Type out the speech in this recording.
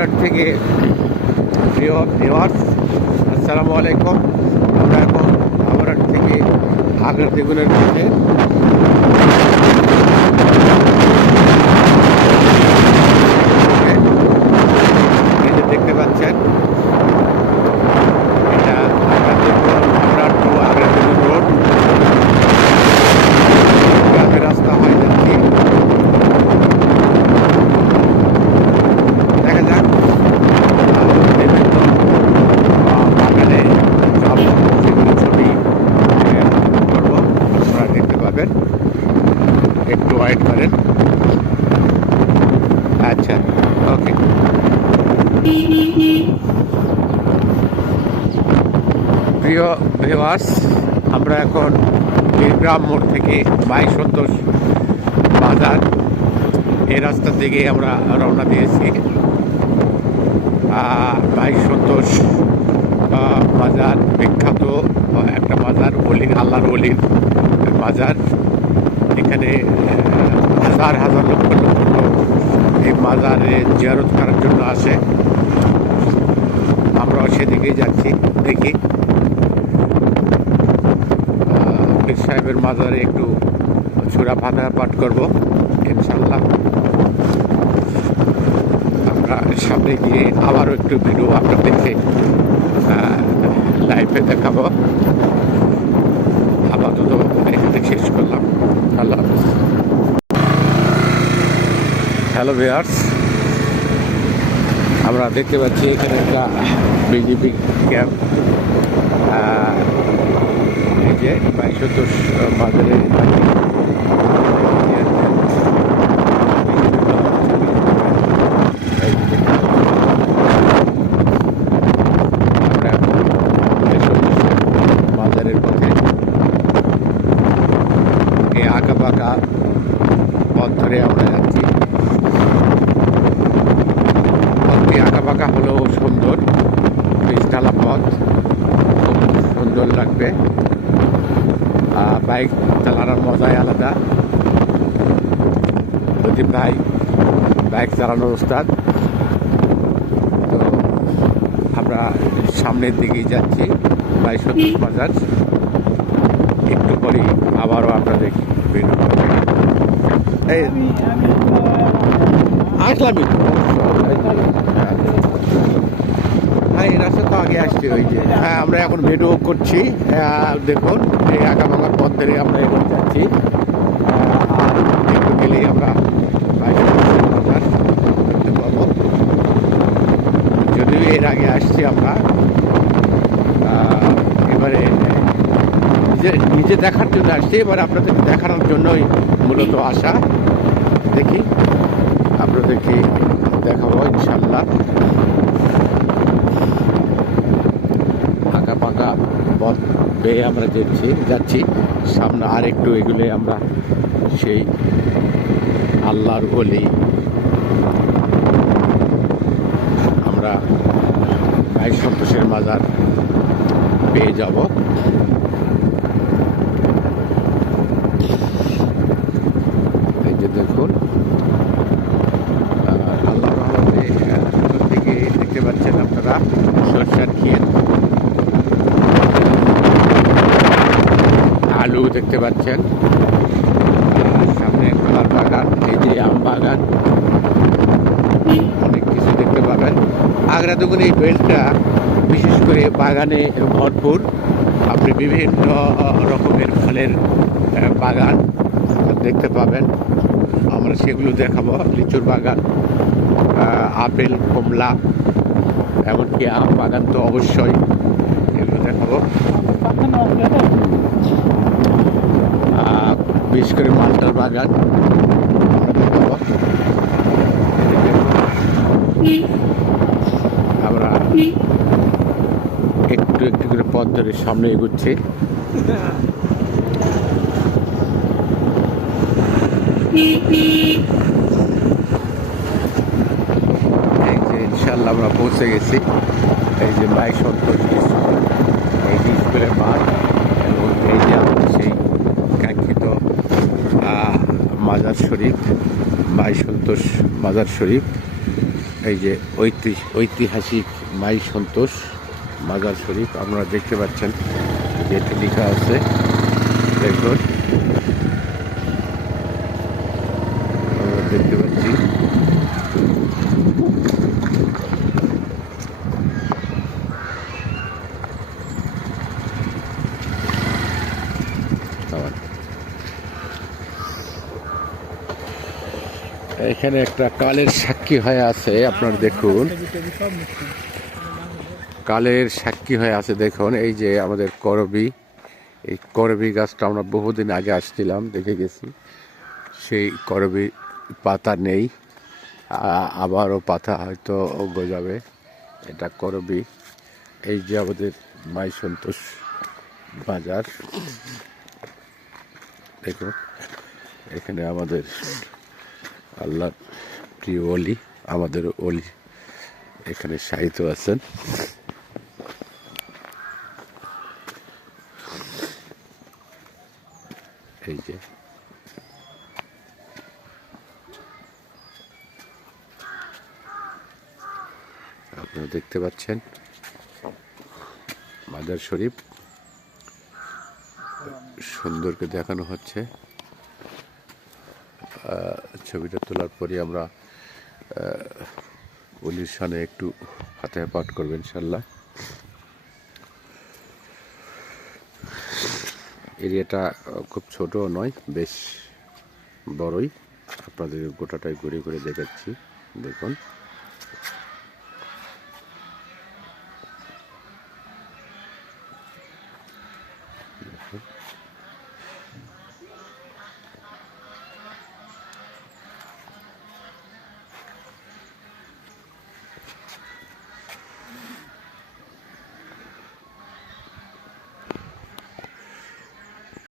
আমরার থেকে প্রিয় ভিউয়ার্স, আসসালামু আলাইকুম। আমরা এখন আমরার থেকে আগ্রা দেগুনের কাছে দেখতে পাচ্ছেন, এটা আমরার টু আগ্রা দেগুন রোড, গ্রামের রাস্তা হয় যাচ্ছি। দেখা যাক বিভিন্ন বাগানে সব সেগুলো ছবি করবো, আপনারা দেখতে পাবেন। একটু ওয়েট করেন। আচ্ছা, ওকে। প্রিয় ভিউয়ার্স, আমরা এখন বীরগ্রাম মোড় থেকে মাই সন্তোষ বাজার এই রাস্তার দিকে আমরা রওনা দিয়েছি। মাই সন্তোষ বাজার বিখ্যাত একটা বাজার, আল্লাহর ওলির বাজার। এখানে হাজার হাজার লক্ষ লক্ষ লোক এই বাজারে জিয়ারত করার জন্য আসে। আমরাও সেদিকেই যাচ্ছি। দেখি পীর সাহেবের মাজারে একটু সূরা ফাতিহা পাঠ করবো ইনশাআল্লাহ। আমরা সামনে গিয়ে আবারও একটু ভিডিও আপনাদেরকে লাইভে দেখাবো। আপাতত এখানে শেষ করলাম। আল্লাহ হাফেজ। হ্যালো ভিউয়ার্স, আমরা দেখতে পাচ্ছি এখানে একটা বিজেপি ক্যাম্প। এই যে মাই সন্তোষ বাজারে বাজারের পথে এই আঁকা বাঁকা পথ ধরে আমরা যাচ্ছি। পথটি আঁকা বাঁকা হলেও সুন্দর, পিচঢালা পথ, খুব সুন্দর লাগবে। বাইক চালানোর মজাই আলাদা। প্রদীপ ভাই বাইক চালানোর উস্তাদ। তো আমরা সামনের দিকেই যাচ্ছি, মাই সন্তোষ বাজার। একটু পরেই আবারও আপনাদের ভিডিও আসলাম। হ্যাঁ, এই রাস্তা তো আগে আসছি। ওই যে হ্যাঁ, আমরা এখন ভিডিও করছি। দেখুন, এই আঁকা বাঁকা পথ ধরে আমরা এখন যাচ্ছি। আর একটু গেলেই আমরা বাজার দেখতে পাবো। যদিও এর আগে আসছি আমরা। এবারে নিজে দেখার জন্য আসছি, এবার আপনাদের দেখানোর জন্যই মূলত আসা। দেখি আপনাদেরকে দেখাবো ইনশাল্লাহ। আঁকা পাকা পথ বেয়ে আমরা যাচ্ছি। সামনে আর একটু এগুলো আমরা সেই আল্লাহর ওলি, আমরা মাই সন্তোষের মাজার পেয়ে যাব। এই যে দেখুন, আল্লাহ রহমতে দিকে দেখতে পাচ্ছেন আপনারা সরষার ক্ষেত, আলু দেখতে পাচ্ছেন, সামনে কলার বাগান, এই যে আম বাগান, অনেক কিছু দেখতে পাবেন। আগ্রা দেগুন এই বেল্টটা বিশেষ করে বাগানে ভরপুর। আপনি বিভিন্ন রকমের ফলের বাগান দেখতে পাবেন। আমরা সেগুলো দেখাবো। লিচুর বাগান, আপেল, কমলা, এমনকি আম বাগান তো অবশ্যই, এগুলো দেখাবো। বিশেষ করে মালটার বাগান আমরা দেখাবো। আমরা একটু একটু করে পথ ধরে সামনে এগোচ্ছি। ইনশাল্লাহ আমরা পৌঁছে গেছি। এই যে মাই সন্তোষ স্কুল, এই যে স্কুলের মাঠ, এবং এই যে আমাদের সেই কাঙ্ক্ষিত মাজার শরীফ, মাই সন্তোষ মাজার শরীফ। এই যে ঐতিহাসিক মাই সন্তোষ মাজার শরীফ আপনারা দেখতে পাচ্ছেন, যেটি লেখা আছে দেখুন, আমরা দেখতে পাচ্ছি। এখানে একটা কালের সাক্ষী হয়ে আছে, আপনারা দেখুন, কালের সাক্ষী হয়ে আছে দেখুন। এই যে আমাদের করবী, এই করবী গাছটা আমরা বহুদিন আগে আসছিলাম, দেখে গেছি, সেই করবী পাতা নেই, আবারও পাতা হয়তো গজাবে। এটা করবী। এই যে আমাদের মাই সন্তোষ বাজার দেখুন, এখানে আমাদের আল্লাহর প্রিয় অলি, আমাদের অলি এখানে শায়িত আছেন। এই যে আপনারা দেখতে পাচ্ছেন মাজার শরীফ সুন্দরকে দেখানো হচ্ছে। ছবিটা তোলার পরে আমরা অলির সামনে একটু ফাতিহা পাঠ করবেন ইনশাল্লাহ। এরিয়াটা খুব ছোট নয়, বেশ বড়ই। আপনাদের গোটাটাই ঘুরে ঘুরে দেখাচ্ছি, দেখুন।